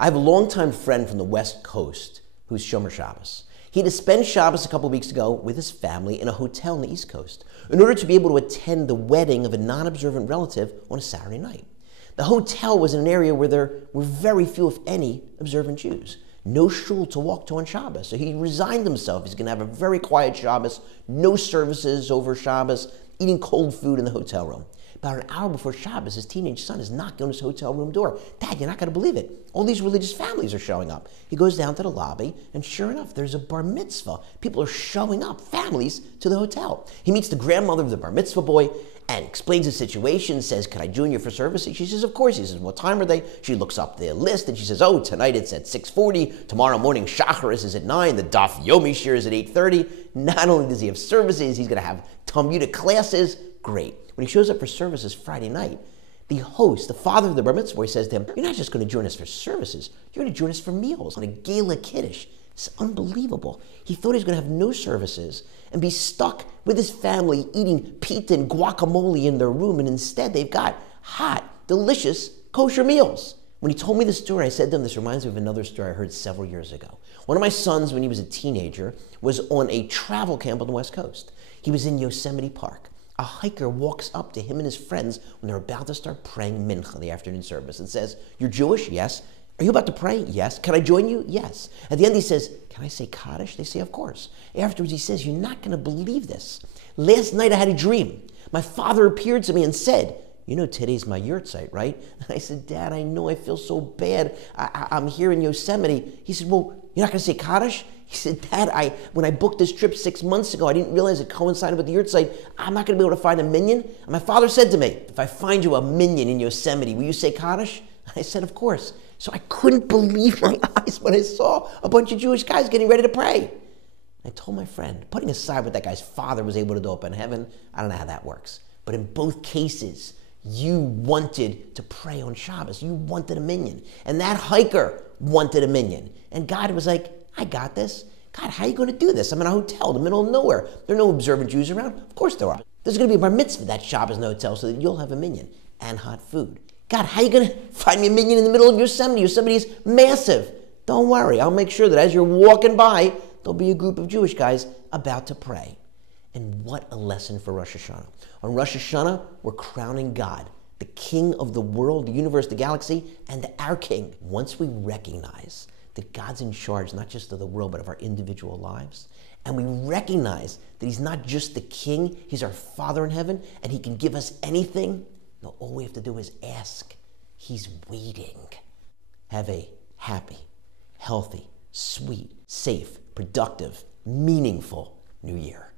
I have a longtime friend from the West Coast who's Shomer Shabbos. He had to spend Shabbos a couple of weeks ago with his family in a hotel on the East Coast in order to be able to attend the wedding of a non-observant relative on a Saturday night. The hotel was in an area where there were very few, if any, observant Jews. No shul to walk to on Shabbos. So he resigned himself. He's going to have a very quiet Shabbos, no services over Shabbos, eating cold food in the hotel room. About an hour before Shabbos, his teenage son is knocking on his hotel room door. Dad, you're not going to believe it. All these religious families are showing up. He goes down to the lobby, and sure enough, there's a bar mitzvah. People are showing up, families, to the hotel. He meets the grandmother of the bar mitzvah boy and explains the situation, says, can I join you for service? She says, of course. He says, what time are they? She looks up the list, and she says, oh, tonight it's at 6:40. Tomorrow morning, Shacharis is at 9. The Daf Yomi Shir is at 8:30. Not only does he have services, he's going to have Talmudic classes. Great. When he shows up for services Friday night, the host, the father of the bar mitzvah boy, says to him, you're not just going to join us for services, you're going to join us for meals on a gala kiddush. It's unbelievable. He thought he was going to have no services and be stuck with his family eating pita and guacamole in their room, and instead they've got hot, delicious, kosher meals. When he told me the story, I said to him, this reminds me of another story I heard several years ago. One of my sons, when he was a teenager, was on a travel camp on the West Coast. He was in Yosemite Park. A hiker walks up to him and his friends when they're about to start praying mincha, the afternoon service, and says, you're Jewish? Yes. Are you about to pray? Yes. Can I join you? Yes. At the end he says, can I say Kaddish? They say, of course. Afterwards he says, you're not going to believe this. Last night I had a dream. My father appeared to me and said, you know today's my yurtzeit, right? And I said, Dad, I know, I feel so bad. I'm here in Yosemite. He said, well, you're not going to say Kaddish? He said, Dad, when I booked this trip 6 months ago, I didn't realize it coincided with the yurtzeit. I'm not going to be able to find a minyan. And my father said to me, if I find you a minyan in Yosemite, will you say Kaddish? And I said, of course. So I couldn't believe my eyes when I saw a bunch of Jewish guys getting ready to pray. I told my friend, putting aside what that guy's father was able to do up in heaven, I don't know how that works. But in both cases, you wanted to pray on Shabbos. You wanted a minyan. And that hiker wanted a minyan. And God was like, I got this. God, how are you going to do this? I'm in a hotel in the middle of nowhere. There are no observant Jews around. Of course there are. There's going to be a bar mitzvah that Shabbos in the hotel so that you'll have a minyan and hot food. God, how are you going to find me a minyan in the middle of Yosemite? Yosemite is massive. Don't worry. I'll make sure that as you're walking by, there'll be a group of Jewish guys about to pray. And what a lesson for Rosh Hashana. On Rosh Hashana, we're crowning God, the King of the world, the universe, the galaxy, and our King. Once we recognize that God's in charge, not just of the world, but of our individual lives, and we recognize that He's not just the King, He's our Father in heaven, and He can give us anything, no, all we have to do is ask. He's waiting. Have a happy, healthy, sweet, safe, productive, meaningful New Year.